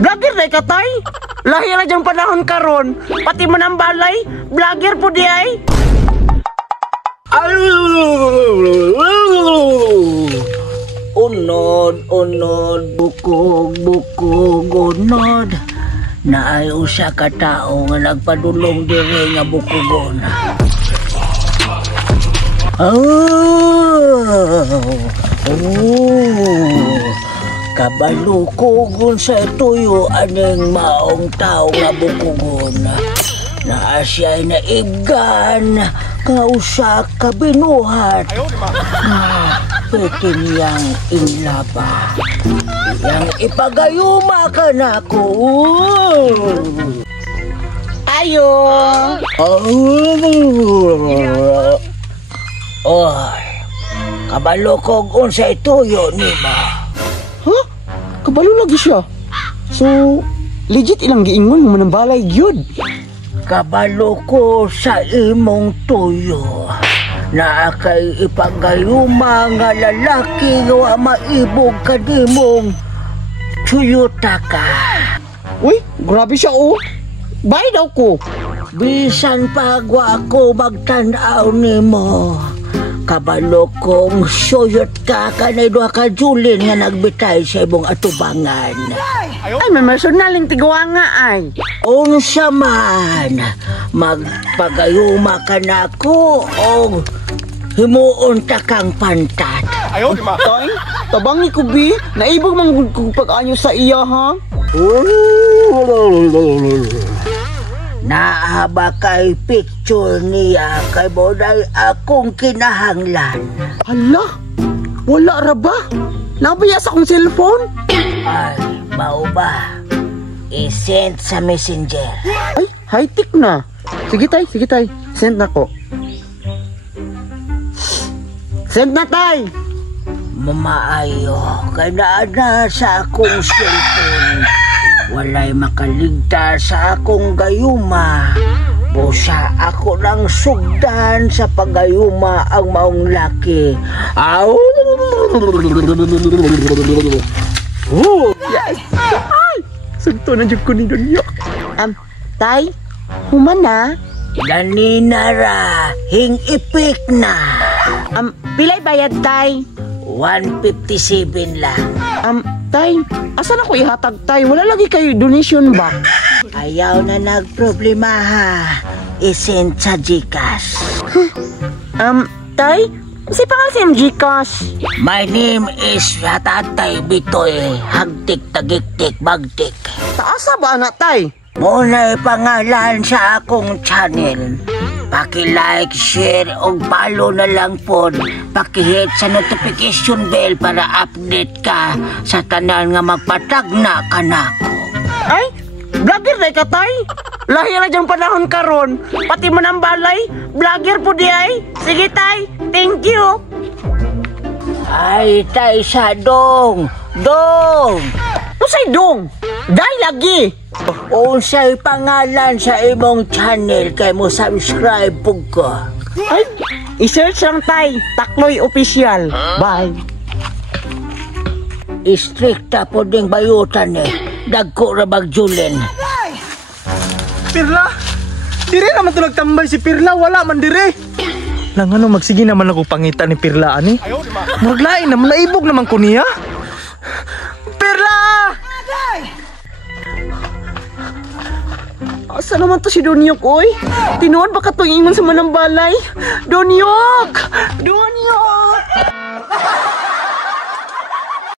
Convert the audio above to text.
Vlogger day ka tay. Lahi ra jang panahon karon, pati manambalay, vlogger po di ay. Unod, bukog, unod. Naay usa ka tao nga nagpadulong diri nga bukugon. Kabalukogon sa tuyo aning maong tao nga bukugon. Na siya'y naibgan nga usa ka binuhat. Pwede niyang inlaba. Yang ipagayuma ka na ko. Ayo. Oy. Kabalo kog unsay tuyo nimo. Huh? Kabalo lagi siya. So, legit ilang giingon mo ng balay gyud. Kabalo ko sa imong tuyo. Na kay ipagayuma nga lalaki nga maibog ka dimong tuyota ka. Uy, grabe siya oh. Bay daw ko. Bisan pagwa ako magtanaw nimo. Kabalo kong suyot ka kanay duha ka julin nga nagbitay sa imong atubangan. Ay, may personaling tigwa nga ay. Unsa man, magpagayuma ka na ko o himuon ta kang pantat. Ayaw, di ma. Tay, tabangi ko bi. Naibog mang kung pag-anyo sa iya ha. Naaba kay picture niya kay boday akong kinahanglan. Hala, wala ra ba? Nabaya sa akong cellphone? Ay, mao ba? I-send sa messenger. Ay, high-tech na. Sige tay. Send na ko. Send na tay. Mamaayo, kay naana sa akong cellphone. Walay makaligtas sa akong gayuma. Busa ako lang sugdan sa pagayuma ang maong laki. Aw! Yes! Ay! Sugto na dyan ko ni Donyo. Tay, human na? Naninara, hing-ipik na. Pilay bayad, tay? 157 lang. Tay, asa na ko ihatag, tay? Wala lagi kayo donation ba? Ayaw na nagproblema ha. I-send sa Gcash. Tay? Kasi pangal sa Gcash. My name is Tatay Bitoy. Hagtik, tagiktik, bagtik. Taasa ba anak, tay? Muna'y pangalan sa akong channel. Paki-like, share, o follow na lang po. Paki-hit sa notification bell para update ka sa tanan nga magpatagna ka na ko. Ay, vlogger day ka, tay? Lahi na dyan panahon karon, pati manambalay, vlogger po di ay. Sige, tay, thank you. Ay, tay sa dong. Usay dong, day lagi. Unsay pangalan sa imong channel kay mo subscribe po ko. Ay, i-search lang, tay. Takloy Official. Bye. Istrikta po ding bayutan Dagko ra bagjulin. Pirla? Dire naman ito nagtambay si Pirla. Wala man dire. Lang ano, magsige naman ako pangita ni Pirla ani. Muraglain naman, naibog naman ko niya. Pirla! Asa naman to si Donyok, oy? Tinuan ba ka itong ingon sa manambalay? Donyok!